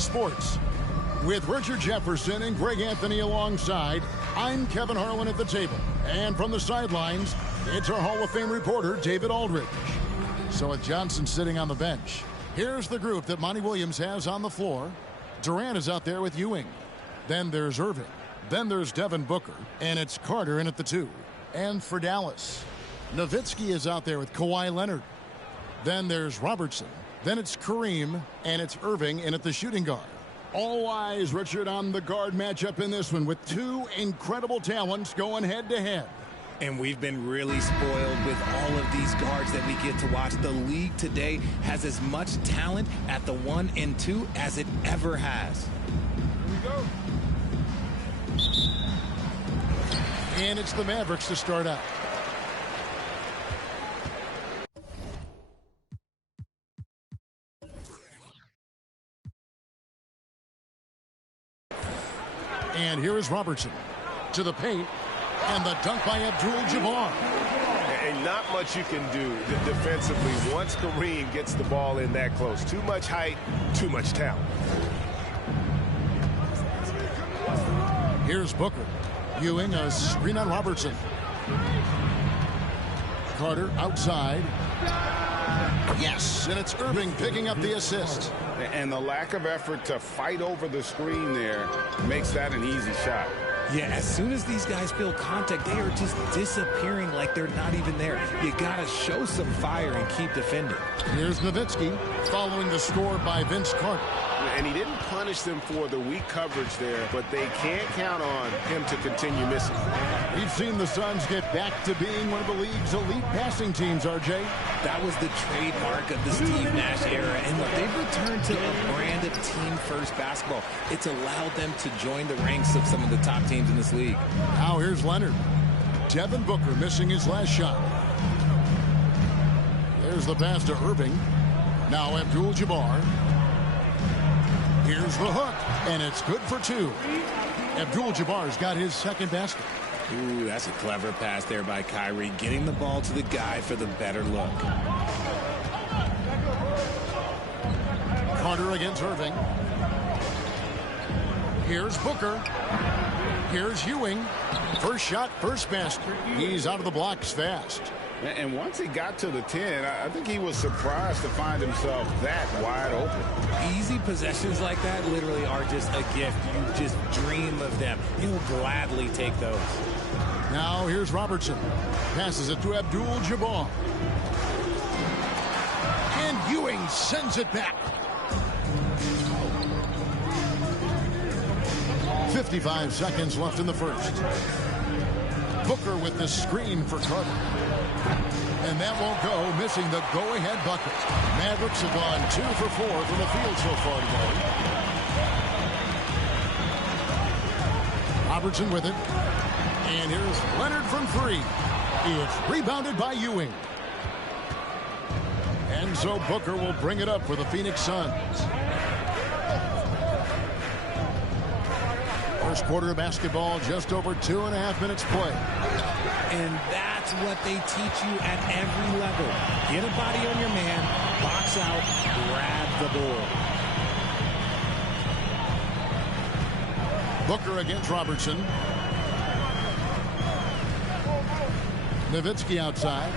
Sports. With Richard Jefferson and Greg Anthony alongside, I'm Kevin Harlan at the table. And from the sidelines, it's our Hall of Fame reporter, David Aldridge. So with Johnson sitting on the bench, here's the group that Monty Williams has on the floor. Durant is out there with Ewing. Then there's Irving. Then there's Devin Booker. And it's Carter in at the 2. And for Dallas, Nowitzki is out there with Kawhi Leonard. Then there's Robertson. Then it's Kareem. And it's Irving in at the shooting guard. All eyes, Richard, on the guard matchup in this one with two incredible talents going head-to-head. And we've been really spoiled with all of these guards that we get to watch. The league today has as much talent at the 1 and 2 as it ever has. Here we go. And it's the Mavericks to start out. And here is Robertson to the paint, and the dunk by Abdul-Jabbar. And not much you can do defensively once Kareem gets the ball in that close. Too much height, too much talent. Here's Booker. Ewing, a screen on Robertson. Carter outside. Yes, and it's Irving picking up the assist. And the lack of effort to fight over the screen there makes that an easy shot. Yeah, as soon as these guys feel contact, they are just disappearing like they're not even there. You got to show some fire and keep defending. Here's Nowitzki following the score by Vince Carter. And he didn't punish them for the weak coverage there, but they can't count on him to continue missing. We've seen the Suns get back to being one of the league's elite passing teams, RJ. That was the trademark of the Steve Nash era. And look, they've returned to a brand of team-first basketball. It's allowed them to join the ranks of some of the top teams in this league. Now here's Leonard. Devin Booker missing his last shot. There's the pass to Irving. Now Abdul-Jabbar. Here's the hook, and it's good for 2. Abdul-Jabbar's got his second basket. Ooh, that's a clever pass there by Kyrie, getting the ball to the guy for the better look. Carter against Irving. Here's Booker. Here's Ewing. First shot, first basket. He's out of the blocks fast. And once he got to the 10, I think he was surprised to find himself that wide open. Easy possessions like that literally are just a gift. You just dream of them. He'll gladly take those. Now here's Robertson. Passes it to Abdul-Jabbar. And Ewing sends it back. 55 seconds left in the first. Booker with the screen for Carter. And that won't go, missing the go-ahead bucket. Mavericks have gone 2 for 4 from the field so far today. Robertson with it. And here's Leonard from 3. It's rebounded by Ewing. And so Booker will bring it up for the Phoenix Suns. First quarter of basketball, just over 2.5 minutes play. And that's what they teach you at every level. Get a body on your man, box out, grab the ball. Booker against Robertson. Nowitzki outside.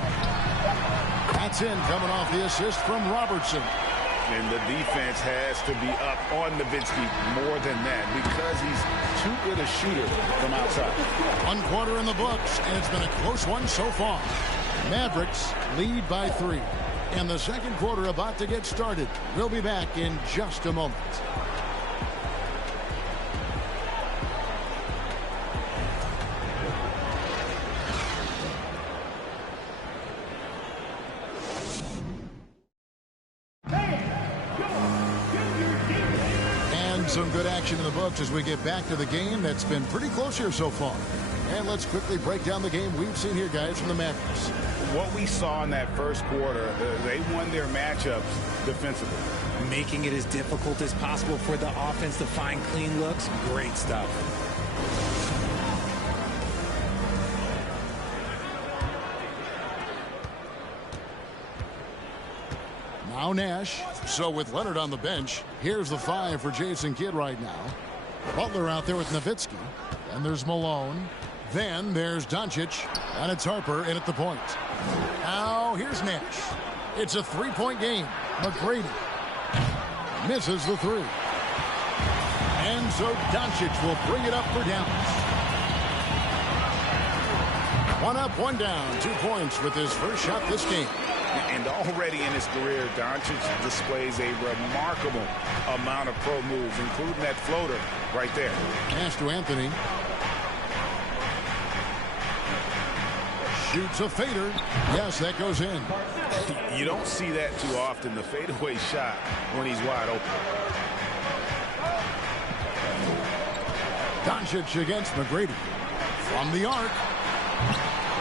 That's in, coming off the assist from Robertson. And the defense has to be up on Nowitzki more than that because he's too good a shooter from outside. 1 quarter in the books, and it's been a close one so far. Mavericks lead by 3. And the second quarter about to get started. We'll be back in just a moment. Some good action in the books as we get back to the game that's been pretty close here so far. And let's quickly break down the game we've seen here, guys, from the Mavericks. What we saw in that first quarter, they won their matchups defensively. Making it as difficult as possible for the offense to find clean looks. Great stuff. Now Nash. So with Leonard on the bench, here's the 5 for Jason Kidd right now. Butler out there with Nowitzki. And there's Malone. Then there's Doncic. And it's Harper in at the point. Now here's Nash. It's a three-point game. McGrady misses the 3. And so Doncic will bring it up for Dallas. 1 up, 1 down. 2 points with his first shot this game. And already in his career, Doncic displays a remarkable amount of pro moves, including that floater right there. Pass to Anthony. Shoots a fader. Yes, that goes in. You don't see that too often, the fadeaway shot when he's wide open. Doncic against McGrady. From the arc.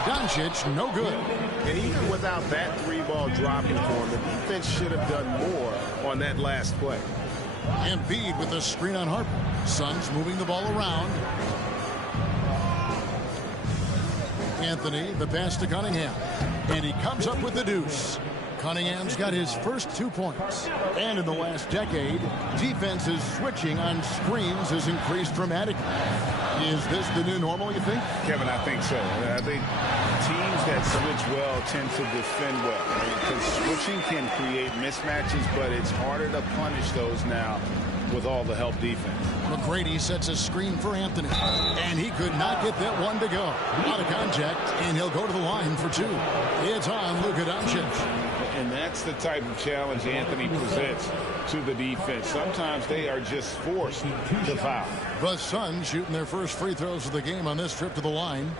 Doncic, no good. And even without that 3-ball dropping for him, the defense should have done more on that last play. Embiid with a screen on Harper. Suns moving the ball around. Anthony, the pass to Cunningham. And he comes up with the deuce. Cunningham's got his first 2 points. And in the last decade, defenses switching on screens has increased dramatically. Is this the new normal, you think? Kevin, I think so. I think teams that switch well tend to defend well. Because switching can create mismatches, but it's harder to punish those now with all the help defense. McGrady sets a screen for Anthony. And he could not get that one to go. Out of contact, and he'll go to the line for 2. It's on Luka Doncic. And that's the type of challenge Anthony presents to the defense. Sometimes they are just forced to foul. The Suns shooting their first free throws of the game on this trip to the line.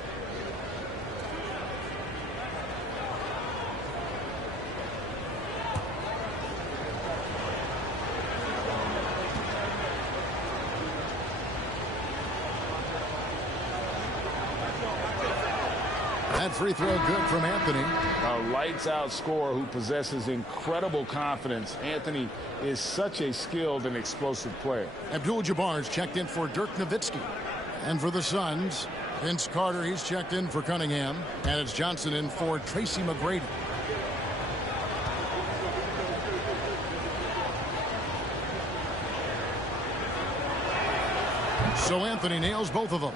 That free throw good from Anthony. A lights-out scorer who possesses incredible confidence. Anthony is such a skilled and explosive player. Abdul-Jabbar's checked in for Dirk Nowitzki. And for the Suns, Vince Carter, he's checked in for Cunningham. And it's Johnson in for Tracy McGrady. So Anthony nails both of them.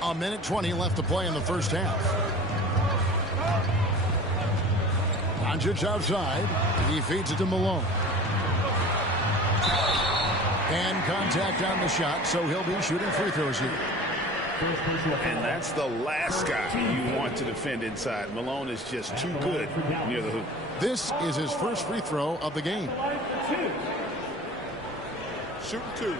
1:20 left to play in the first half. Doncic outside. He feeds it to Malone. And contact on the shot, so he'll be shooting free throws here. And that's the last guy you want to defend inside. Malone is just too good near the hoop. This is his first free throw of the game. Shooting 2.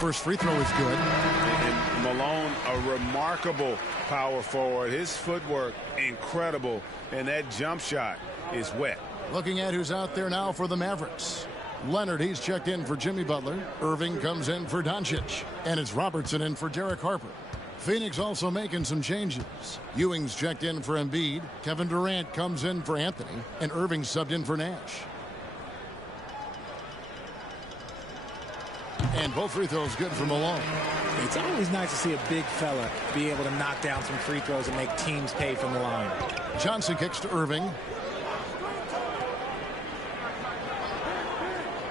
First free throw is good. And Malone, a remarkable power forward. His footwork, incredible. And that jump shot is wet. Looking at who's out there now for the Mavericks. Leonard, he's checked in for Jimmy Butler. Irving comes in for Doncic. And it's Robertson in for Derek Harper. Phoenix also making some changes. Ewing's checked in for Embiid. Kevin Durant comes in for Anthony. And Irving subbed in for Nash. And both free throws good for Malone. It's always nice to see a big fella be able to knock down some free throws and make teams pay from the line. Johnson kicks to Irving.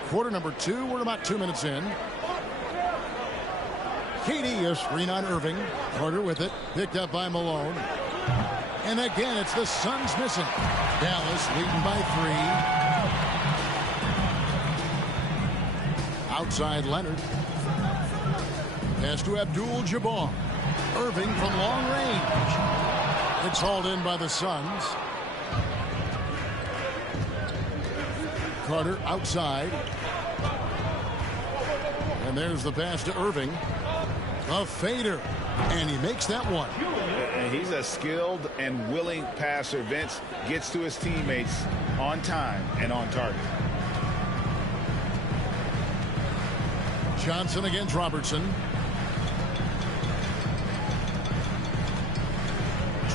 Quarter number 2. We're about 2 minutes in. KD, a screen on Irving. Carter with it. Picked up by Malone. And again, it's the Suns missing. Dallas leading by 3. Outside Leonard. Pass to Abdul-Jabbar. Irving from long range. It's hauled in by the Suns. Carter outside. And there's the pass to Irving. A fader. And he makes that one. And he's a skilled and willing passer. Vince gets to his teammates on time and on target. Johnson against Robertson.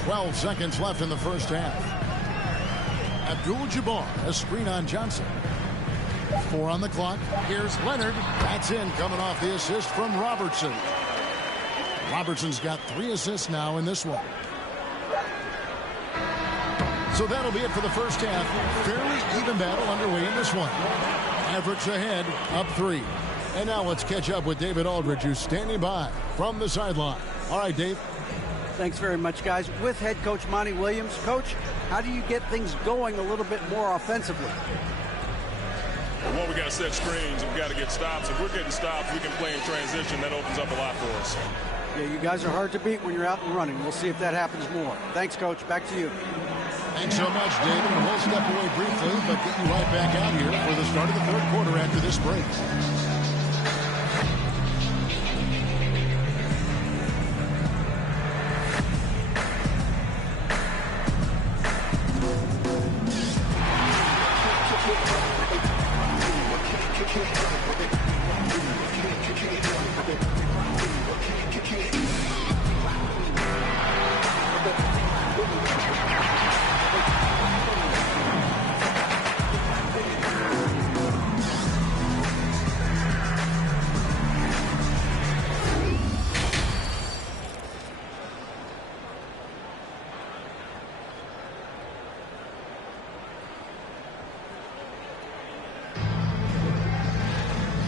12 seconds left in the first half. Abdul-Jabbar, a screen on Johnson. 4 on the clock. Here's Leonard. That's in, coming off the assist from Robertson. Robertson's got 3 assists now in this one. So that'll be it for the first half. Fairly even battle underway in this one. Mavericks ahead, up 3. And now let's catch up with David Aldridge, who's standing by from the sideline. All right, Dave. Thanks very much, guys. With head coach Monty Williams. Coach, how do you get things going a little bit more offensively? Well, we got to set screens and we got to get stops. If we're getting stops, we can play in transition. That opens up a lot for us. Yeah, you guys are hard to beat when you're out and running. We'll see if that happens more. Thanks, Coach. Back to you. Thanks so much, David. And we'll step away briefly, but get you right back out here for the start of the third quarter after this break.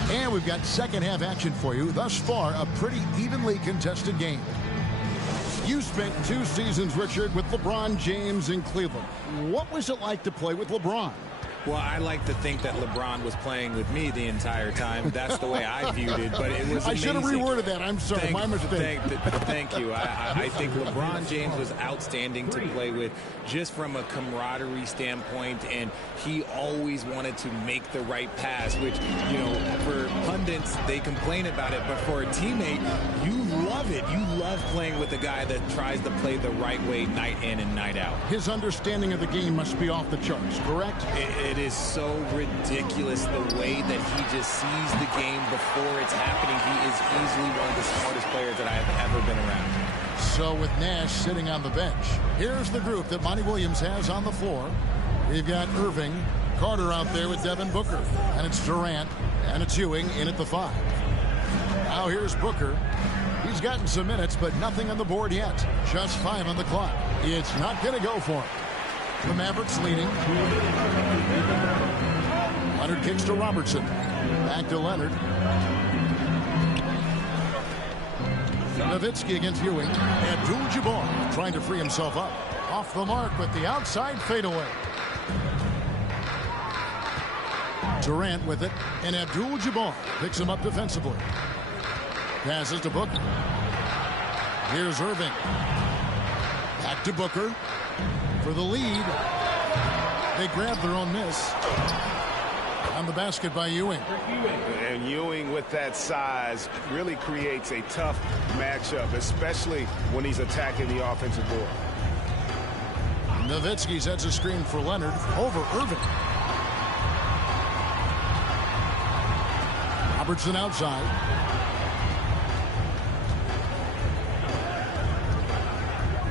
And we've got second half action for you. Thus far, a pretty evenly contested game. You spent 2 seasons, Richard, with LeBron James in Cleveland. What was it like to play with LeBron? Well, I like to think that LeBron was playing with me the entire time. That's the way I viewed it, but it was amazing. I should have reworded that. I'm sorry. My mistake. Thank you. I think LeBron James was outstanding to play with just from a camaraderie standpoint, and he always wanted to make the right pass, which, you know, for pundits, they complain about it, but for a teammate, you love it. You love playing with a guy that tries to play the right way night in and night out. His understanding of the game must be off the charts, correct? It is so ridiculous the way that he just sees the game before it's happening. He is easily one of the smartest players that I have ever been around. So with Nash sitting on the bench, here's the group that Monty Williams has on the floor. We've got Irving, Carter out there with Devin Booker, and it's Durant, and it's Ewing in at the 5. Now here's Booker. He's gotten some minutes, but nothing on the board yet. Just 5 on the clock. It's not going to go for him. The Mavericks leading. Leonard kicks to Robertson. Back to Leonard. Nowitzki against Ewing. Abdul-Jabbar trying to free himself up. Off the mark with the outside fadeaway. Durant with it, and Abdul-Jabbar picks him up defensively. Passes to Booker. Here's Irving. Back to Booker for the lead. They grab their own miss. On the basket by Ewing. And Ewing with that size really creates a tough matchup, especially when he's attacking the offensive board. Nowitzki sets a screen for Leonard over Irving. Robertson outside.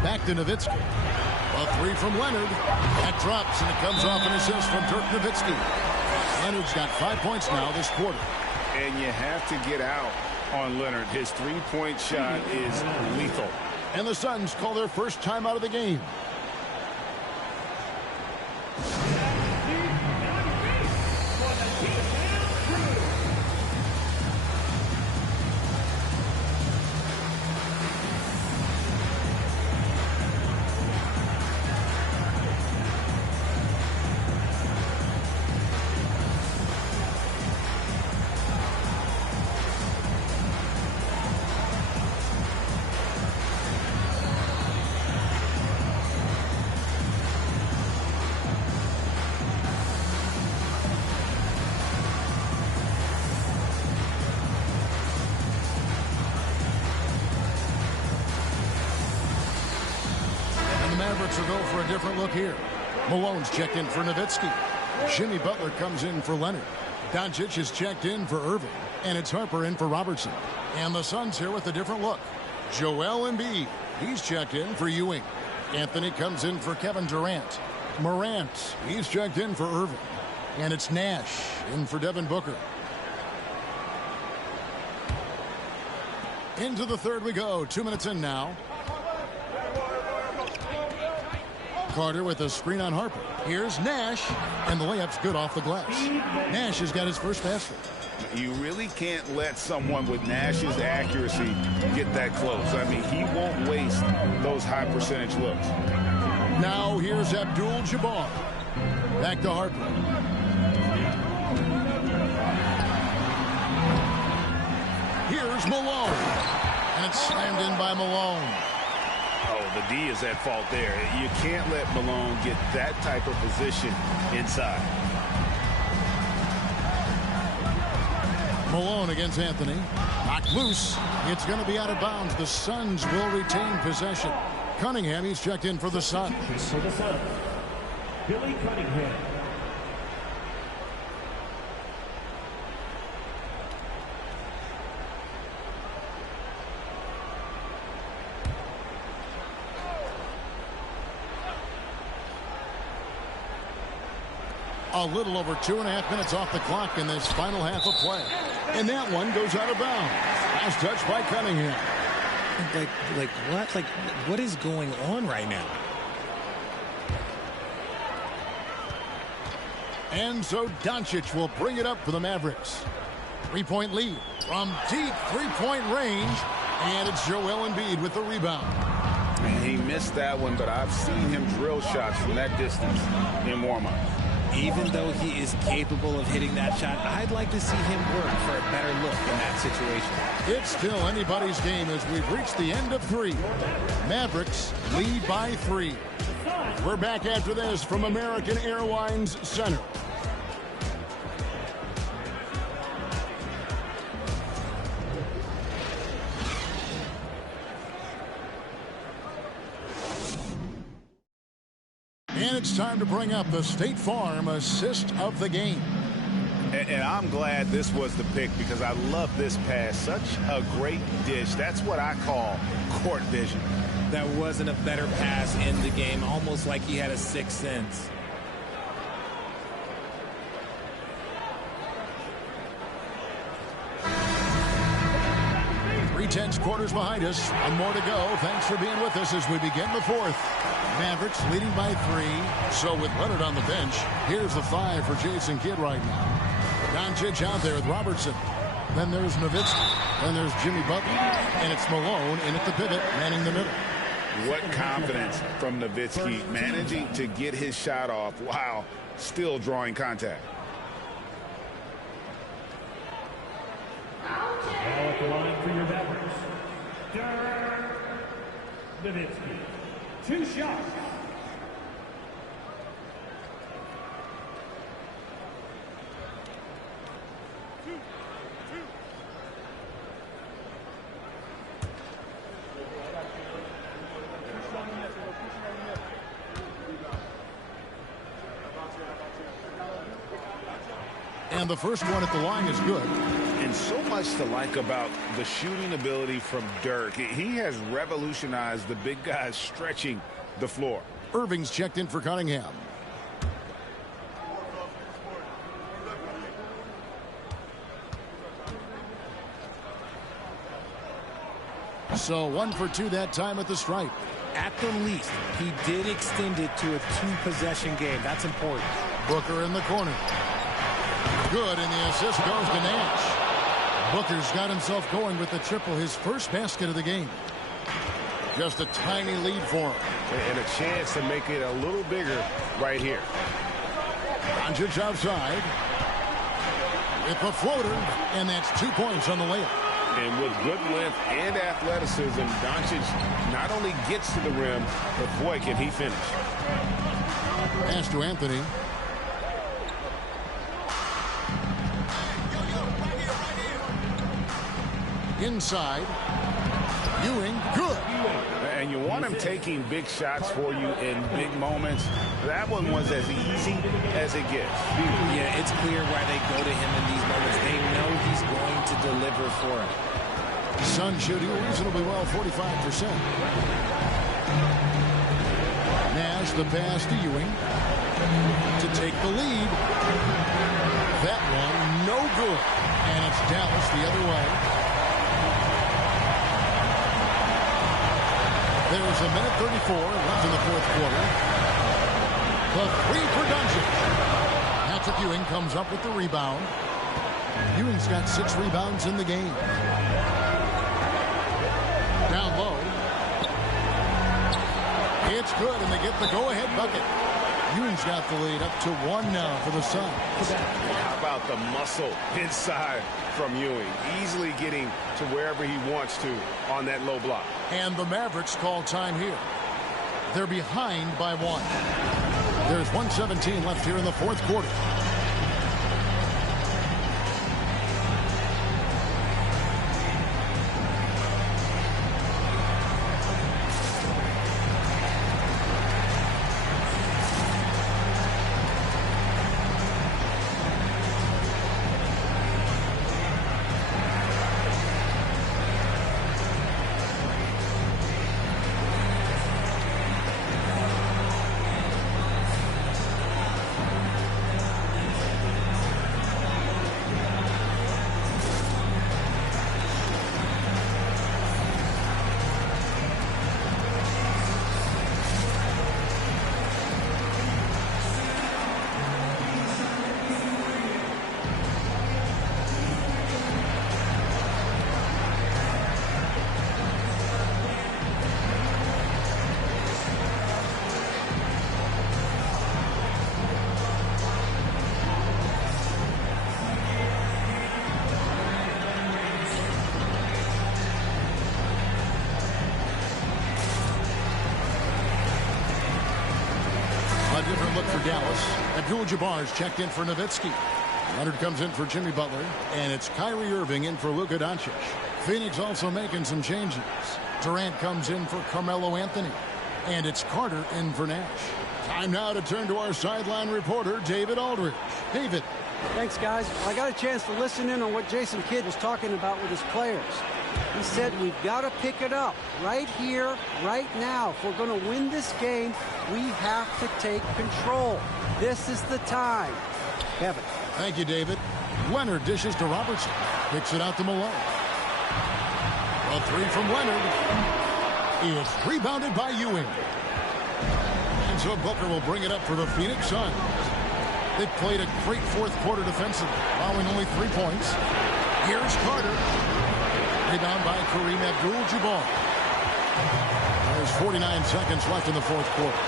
Back to Nowitzki. A 3 from Leonard. That drops, and it comes off an assist from Dirk Nowitzki. Leonard's got 5 points now this quarter. And you have to get out on Leonard. His three-point shot is lethal. And the Suns call their first time out of the game. Mavericks will go for a different look here. Malone's checked in for Nowitzki. Jimmy Butler comes in for Leonard. Doncic is checked in for Irving. And it's Harper in for Robertson. And the Suns here with a different look. Joel Embiid. He's checked in for Ewing. Anthony comes in for Kevin Durant. Morant, he's checked in for Irving. And it's Nash in for Devin Booker. Into the third we go. 2 minutes in now. Carter with a screen on Harper. Here's Nash, and the layup's good off the glass. Nash has got his first basket. You really can't let someone with Nash's accuracy get that close. I mean, he won't waste those high percentage looks. Now here's Abdul-Jabbar. Back to Harper. Here's Malone. And it's slammed in by Malone. Oh, the D is at fault there. You can't let Malone get that type of position inside. Malone against Anthony. Knocked loose. It's going to be out of bounds. The Suns will retain possession. Cunningham, he's checked in for the Suns. For the Suns, Billy Cunningham. A little over 2.5 minutes off the clock in this final half of play. And that one goes out of bounds. Last touch by Cunningham. Like what? Like, what is going on right now? And so Doncic will bring it up for the Mavericks. 3-point lead from deep three-point range. And it's Joel Embiid with the rebound. He missed that one, but I've seen him drill shots from that distance in warm-up. Even though he is capable of hitting that shot, I'd like to see him work for a better look in that situation. It's still anybody's game as we've reached the end of 3. Mavericks lead by 3. We're back after this from American Airlines Center. And it's time to bring up the State Farm assist of the game. And I'm glad this was the pick because I love this pass. Such a great dish. That's what I call court vision. That wasn't a better pass in the game, almost like he had a sixth sense. Tense quarters behind us. One more to go. Thanks for being with us as we begin the fourth. Mavericks leading by 3. So with Leonard on the bench, here's the 5 for Jason Kidd right now. Doncic out there with Robertson. Then there's Nowitzki. Then there's Jimmy Butler. And it's Malone in at the pivot, manning the middle. What confidence from Nowitzki, managing to get his shot off while still drawing contact. Now at the line for your Mavericks, Nowitzki. 2 shots. And the first one at the line is good. And so much to like about the shooting ability from Dirk. He has revolutionized the big guys stretching the floor. Irving's checked in for Cunningham. So 1 for 2 that time at the stripe. At the least, he did extend it to a 2-possession game. That's important. Booker in the corner. Good, and the assist goes to Nash. Booker's got himself going with the triple, his first basket of the game. Just a tiny lead for him. And a chance to make it a little bigger right here. Doncic outside. With the floater, and that's 2 points on the layup. And with good length and athleticism, Doncic not only gets to the rim, but boy, can he finish. Pass to Anthony. Inside. Ewing, good. And you want him taking big shots for you in big moments. That one was as easy as it gets. Yeah, it's clear why they go to him in these moments. They know he's going to deliver for him. Sun shooting reasonably well, 45%. Nash the pass to Ewing to take the lead. That one no good. And it's Dallas the other way. There's a minute 34 left in the fourth quarter. The three for Doncic. Patrick Ewing comes up with the rebound. Ewing's got 6 rebounds in the game. Down low. It's good, and they get the go-ahead bucket. Ewing's got the lead up to 1 now for the Suns. How about the muscle inside from Ewing? Easily getting to wherever he wants to on that low block. And the Mavericks call time here. They're behind by 1. There's 1:17 left here in the fourth quarter. Different look for Dallas. Abdul-Jabbar's checked in for Nowitzki. Leonard comes in for Jimmy Butler. And it's Kyrie Irving in for Luka Doncic. Phoenix also making some changes. Durant comes in for Carmelo Anthony. And it's Carter in for Nash. Time now to turn to our sideline reporter, David Aldridge. David. Thanks, guys. I got a chance to listen in on what Jason Kidd was talking about with his players. He said we've got to pick it up right here, right now. If we're going to win this game, we have to take control. This is the time. Kevin. Thank you, David. Leonard dishes to Robertson. Kicks it out to Malone. A three from Leonard is rebounded by Ewing. And so Booker will bring it up for the Phoenix Suns. They played a great fourth quarter defensively, allowing only 3 points. Here's Carter. Rebound by Kareem Abdul-Jabbar. There's 49 seconds left in the fourth quarter.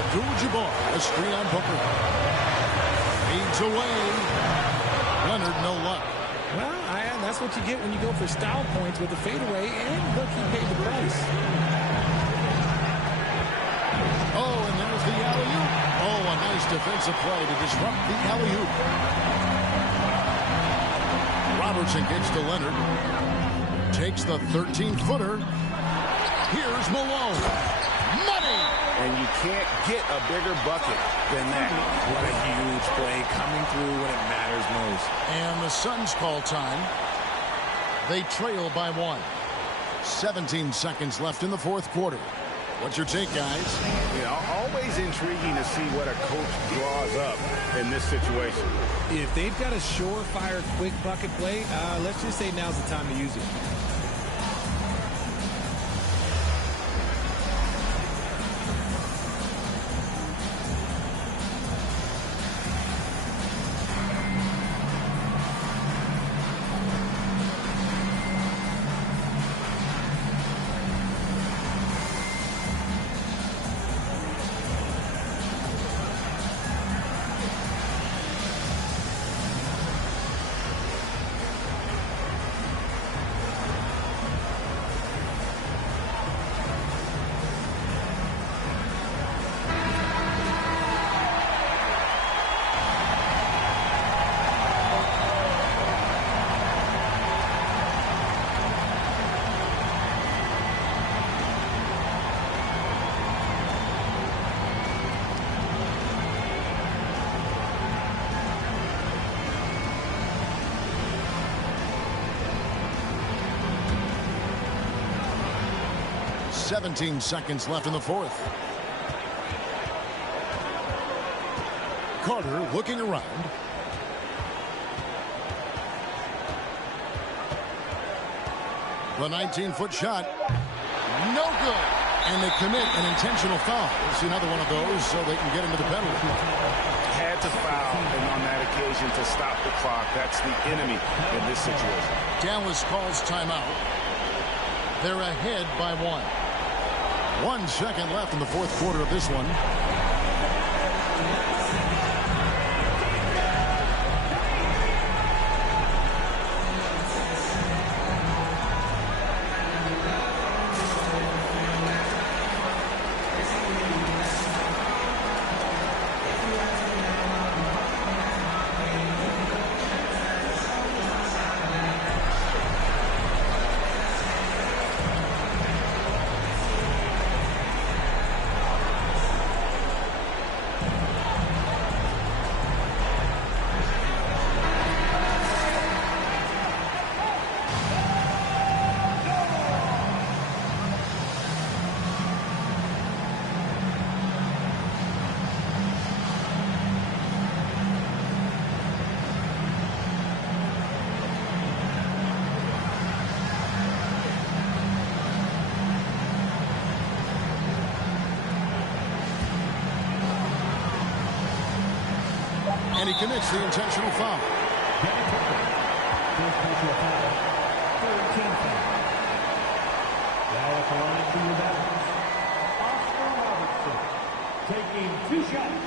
Abdul-Jabbar, a screen on Booker. Fades away. Leonard, no luck. Well, that's what you get when you go for style points with the fadeaway, and look, he paid the price. Oh, and there's the alley-oop. Oh, a nice defensive play to disrupt the alley-oop. Robertson gets to Leonard. Takes the 13-footer. Here's Malone. Money! And you can't get a bigger bucket than that. What a huge play coming through when it matters most. And the Suns call time. They trail by 1. 17 seconds left in the fourth quarter. What's your take, guys? You know, always intriguing to see what a coach draws up in this situation. If they've got a surefire quick bucket play, let's just say now's the time to use it. 17 seconds left in the fourth. Carter looking around. The 19-foot shot. No good. And they commit an intentional foul. We'll see another one of those so they can get into the penalty. Had to foul, and on that occasion to stop the clock. That's the enemy in this situation. Dallas calls timeout. They're ahead by 1. 1 second left in the fourth quarter of this one. And he commits the intentional foul. Now at the line for your Mavericks, taking 2 shots.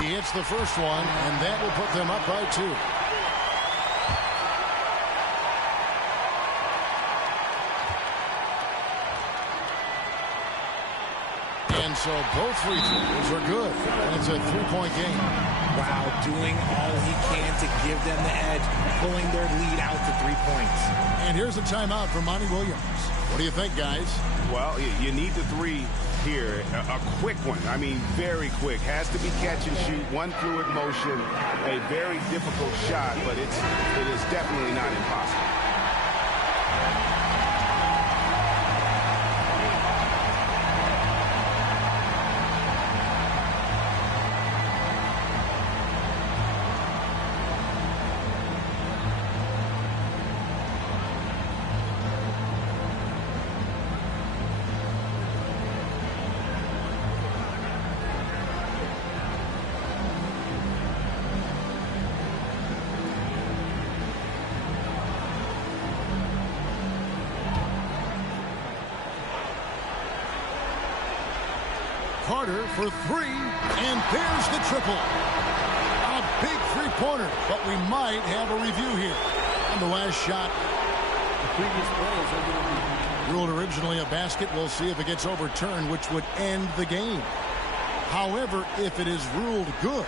He hits the first one, and that will put them up by 2. And so both free throws are good. And it's a 3-point game. Wow, doing all he can to give them the edge, pulling their lead out to 3 points. And here's a timeout from Monty Williams. What do you think, guys? Well, you need the 3 here. A quick one. I mean, very quick. Has to be catch and shoot. One fluid motion. A very difficult shot, but it is definitely not impossible. Carter for 3, and there's the triple. A big three-pointer, but we might have a review here. And the last shot. Ruled originally a basket. We'll see if it gets overturned, which would end the game. However, if it is ruled good,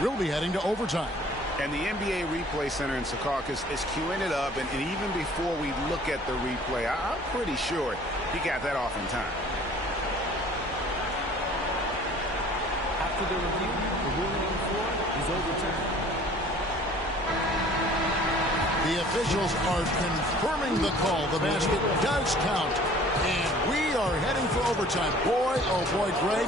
we'll be heading to overtime. And the NBA Replay Center in Secaucus is queuing it up, and even before we look at the replay, I'm pretty sure he got that off in time. After the review, the ruling on the floor is overturned. The officials are confirming the call. The basket does count. And we are heading for overtime. Boy, oh boy, Greg,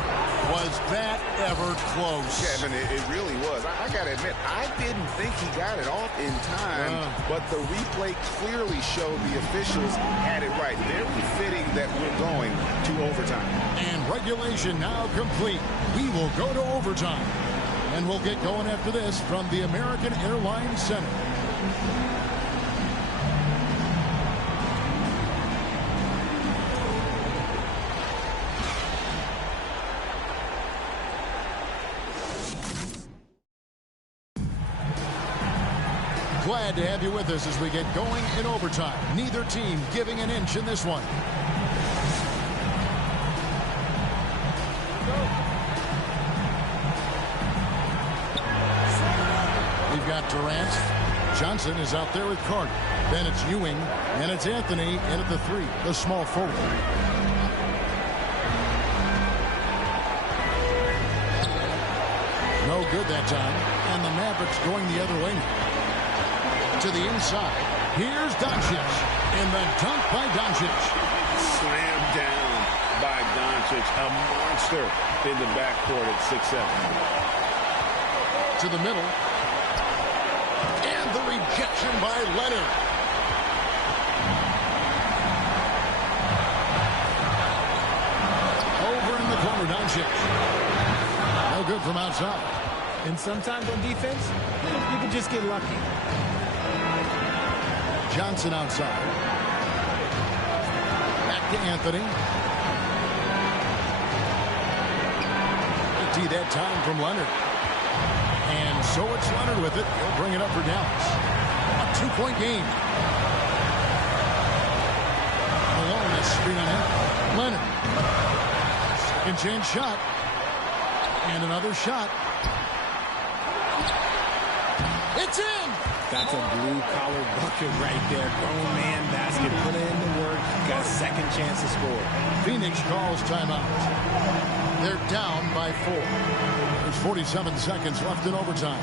was that ever close. Kevin, it really was. I got to admit, I didn't think he got it off in time, but the replay clearly showed the officials had it right. Very fitting that we're going to overtime. And regulation now complete. We will go to overtime. And we'll get going after this from the American Airlines Center. Glad to have you with us as we get going in overtime. Neither team giving an inch in this one. We've got Durant. Johnson is out there with Carter. Then it's Ewing, and it's Anthony in at the 3, the small forward. good that time. And the Mavericks going the other way. To the inside. Here's Doncic. And the dunk by Doncic. Slammed down by Doncic. A monster in the backcourt at 6'7". To the middle. And the rejection by Leonard. Over in the corner, Doncic. No good from outside. And sometimes on defense, you can just get lucky. Johnson outside. Back to Anthony. That time from Leonard. And so it's Leonard with it. He'll bring it up for Dallas. A two-point game. Malone has screen on him. Leonard. Second chance shot. And another shot. It's in! That's a blue-collar bucket right there. Grown man basket. Put in the work. Got a second chance to score. Phoenix calls timeout. They're down by 4. There's 47 seconds left in overtime.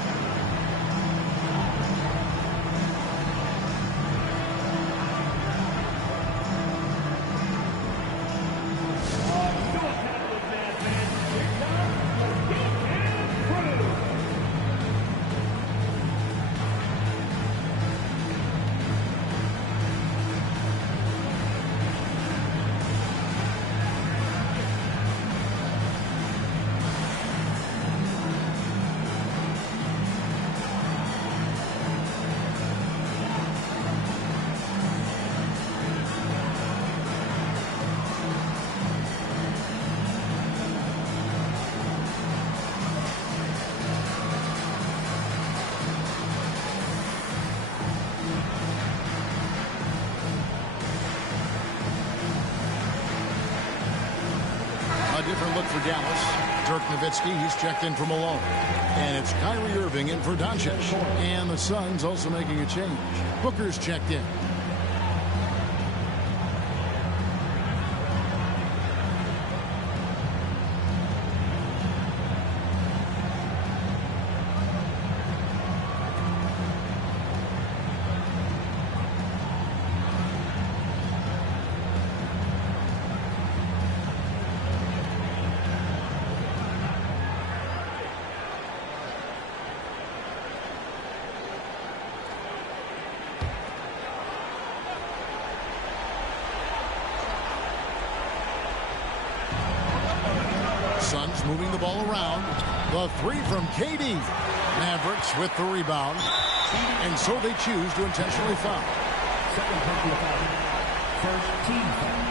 Different look for Dallas. Dirk Nowitzki, he's checked in for Malone. And it's Kyrie Irving in for Doncic. And the Suns also making a change. Booker's checked in. Suns moving the ball around. The three from KD. Mavericks with the rebound. And so they choose to intentionally foul. Second personal foul. First team foul.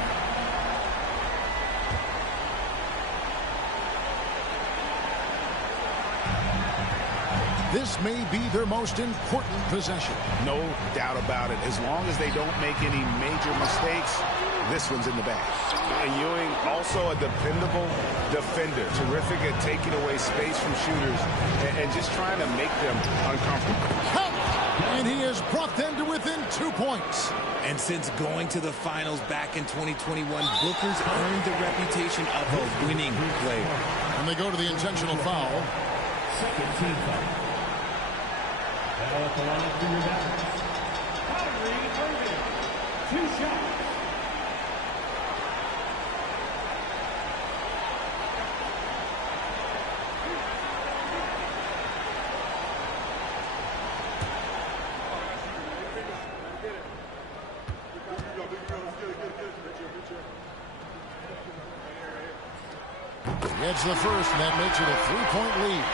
This may be their most important possession. No doubt about it. As long as they don't make any major mistakes, this one's in the bag. And Ewing, also a dependable defender. Terrific at taking away space from shooters and just trying to make them uncomfortable. And he has brought them to within 2 points. And since going to the finals back in 2021, Booker's earned the reputation of a winning player. And they go to the intentional foul. Second team foul. Now at the line for your Mavericks. Kyrie Irving. 2 shots. Gets the first, and that makes it a 3-point lead.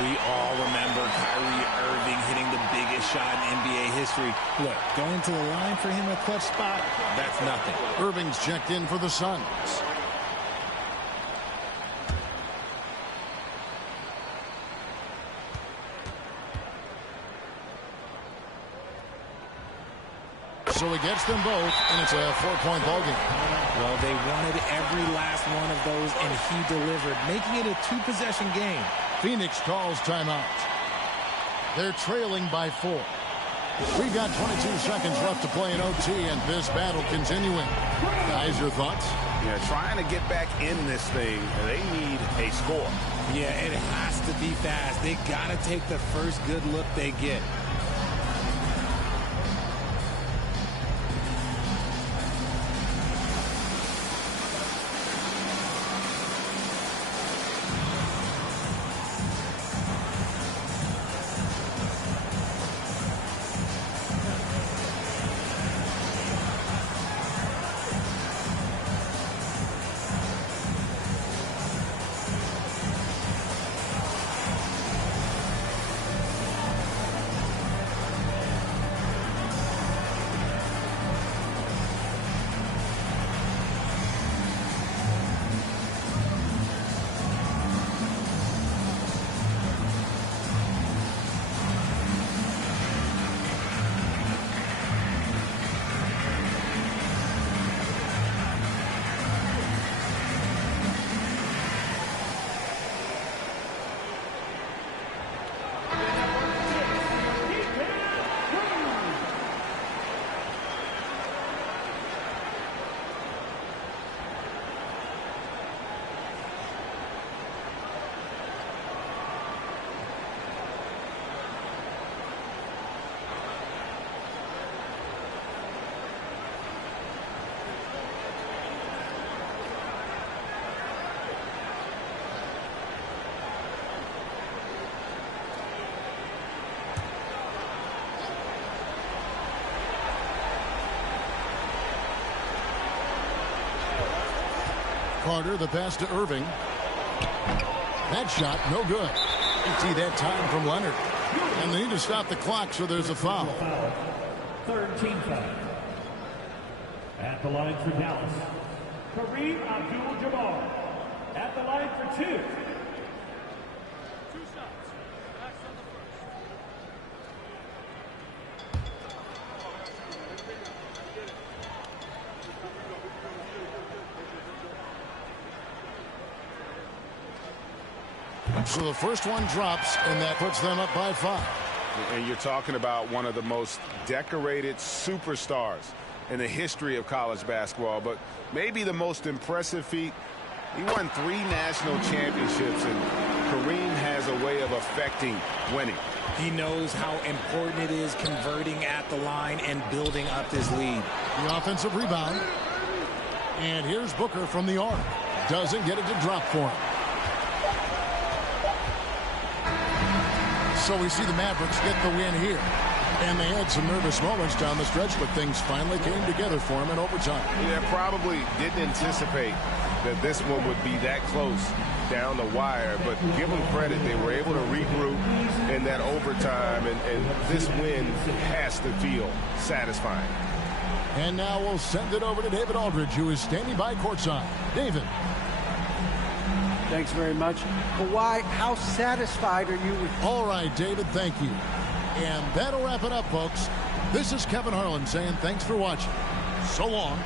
We all remember Kyrie Irving hitting the biggest shot in NBA history. Look, going to the line for him a clutch spot, that's nothing. Irving's checked in for the Suns. So he gets them both, and it's a 4-point ballgame. Well, they wanted every last one of those, and he delivered, making it a 2-possession game. Phoenix calls timeout. They're trailing by 4. We've got 22 seconds left to play in OT, and this battle continuing. Guys, your thoughts? Yeah, trying to get back in this thing, they need a score. Yeah, it has to be fast. They got to take the first good look they get. Carter, the pass to Irving. That shot, no good. See that time from Leonard. And they need to stop the clock, so there's a foul. Third team foul. At the line for Dallas, Kareem Abdul-Jabbar. At the line for two. So the first one drops, and that puts them up by 5. And you're talking about one of the most decorated superstars in the history of college basketball, but maybe the most impressive feat. He won 3 national championships, and Kareem has a way of affecting winning. He knows how important it is converting at the line and building up this lead. The offensive rebound. And here's Booker from the arc. Doesn't get it to drop for him. So we see the Mavericks get the win here. And they had some nervous moments down the stretch, but things finally came together for them in overtime. Yeah, probably didn't anticipate that this one would be that close down the wire, but give them credit. They were able to regroup in that overtime, and this win has to feel satisfying. And now we'll send it over to David Aldridge, who is standing by courtside. David. Thanks very much. Kawhi, how satisfied are you with... All right, David, thank you. And that'll wrap it up, folks. This is Kevin Harlan saying thanks for watching. So long.